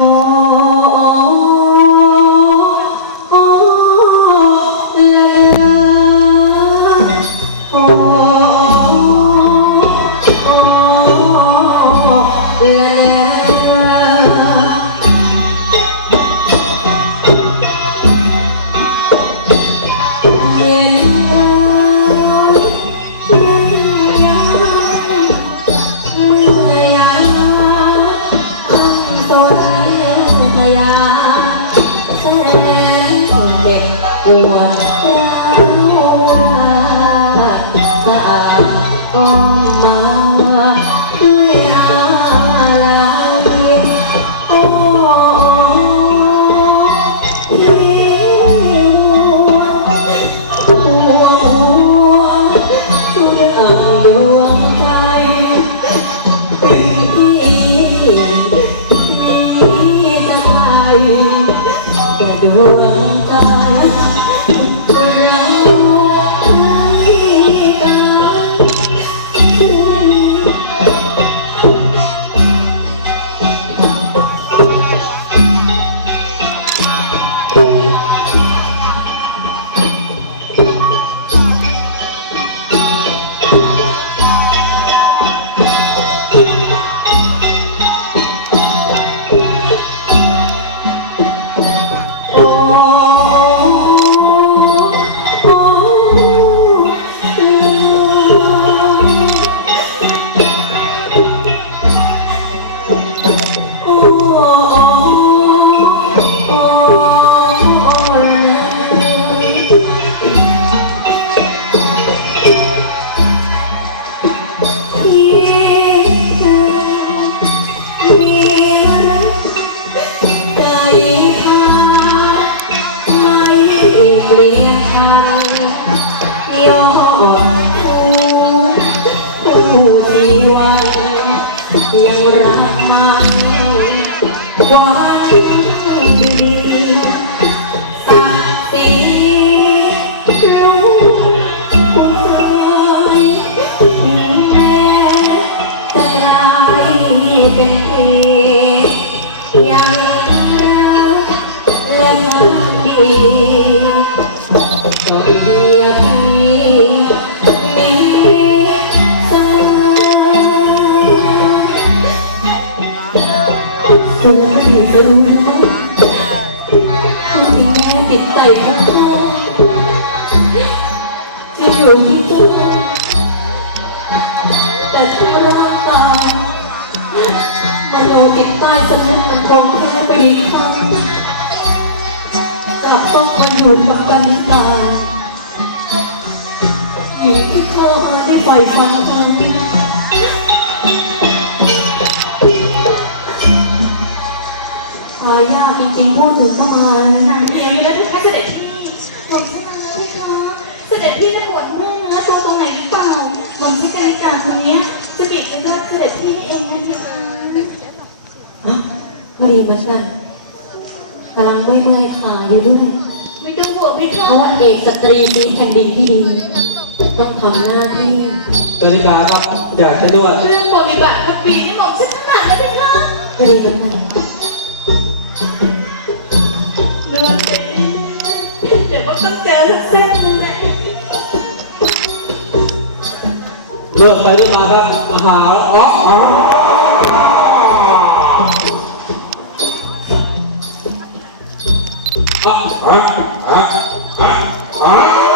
โดวงใจเราให้กัน จะกลายเป็นเพียังรักและพักดีก็เรียกพี่นี้เสมอจะไม่เห็นจะรู้หรือไม่ว่าที่แม่ติดใจของเขา จะอยู่ที่ตัวแต่ทั่วร่างกายมโนจิตใต้สนึกมันคงแค่ไปอีกครั้งกลับต้องมาอยู่กับกันนิการอยู่ที่ข้าได้ปล่อยฟันครั้งหายากจริงๆพูดถึงก็มาแล้วนะเดียวอยู่แล้วนะคะเสด็จพี่ เสด็จพี่ได้ปวดเมื่อยเนื้อตัวตรงไหนหรือเปล่าหม่อมใช้กานิกาคนเนี้ยจะบีบเลือดเสด็จพี่นี่เองนะพี่คะอะก็ดีเหมือนกันกำลังไม่เมื่อยขาอยู่ด้วย ไม่ต้องห่วงพี่เพคะราะว่าเอกสตรีมีแผ่นดินที่ดี ต้องทำหน้าที่กติกาครับอยากจะนวดเรื่องปฏิบัติทัพปีนี่หม่อมใช้ถนัดแล้วพี่คะก็ดีเหมือนกันเลือดไปเรื่อยๆเดี๋ยวก็ต้องเจอสักเส้ เลิกไปด้วยมาครับมหาอ๋ออ๋ออะอะอะอะอ่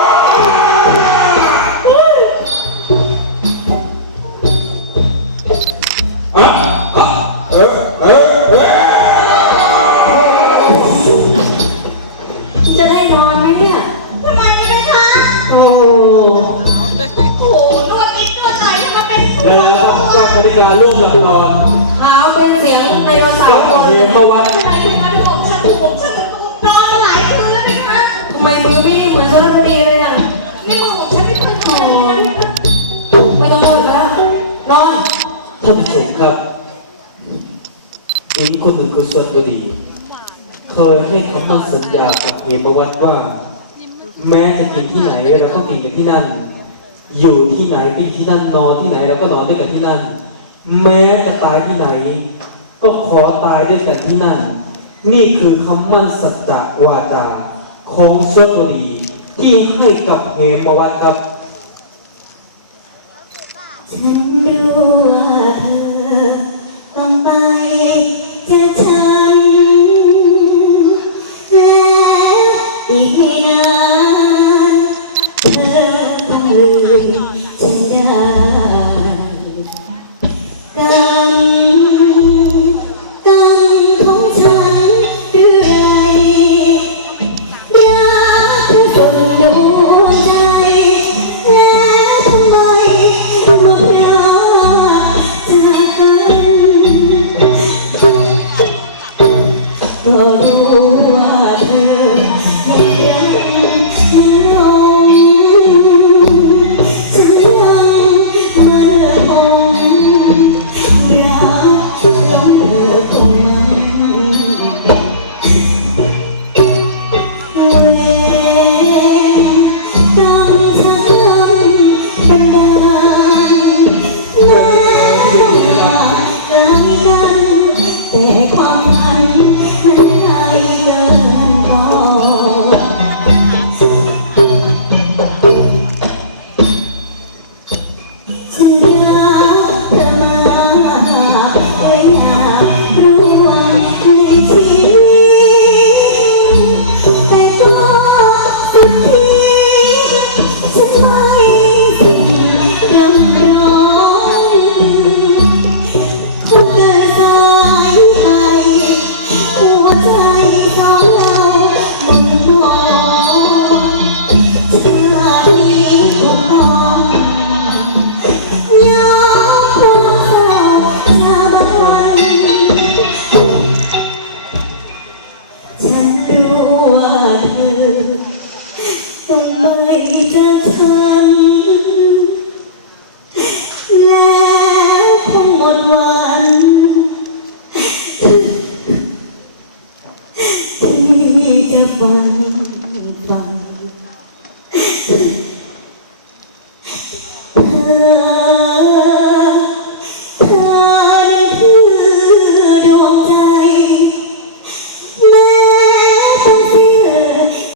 กติการร่วมหลับนอนเท้าเป็นเสียงไดโนเสาร์คนเฮประวัติทำไมเป็นการบอกฉันผมฉันนอนมาหลายคืนแล้วนะคะทำไมมือพี่เหมือนสุรพดีเลยน่ะนี่มือของฉันไม่เคยทำอะไรเลยนะคะไม่ต้องโทษแล้วนอนท่านผู้ชมครับหญิงคนหนึ่งคือสวัสดี เคยให้คำมั่นสัญญากับเฮมวัตว่า แม้จะกินที่ไหนเราก็กินกันที่นั่น อยู่ที่ไหนก็อยู่ที่นั่นนอนที่ไหนเราก็นอนด้วยกันที่นั่น แม้จะตายที่ไหน ก็ขอตายด้วยกันที่นั่น นี่คือคำมั่นสัจจะวาจาของเชตรี ที่ให้กับเหมมาวัดครับ ฉันกลัว Come. จาฉัน แล้วคงหมดวังที่จะฟังฟั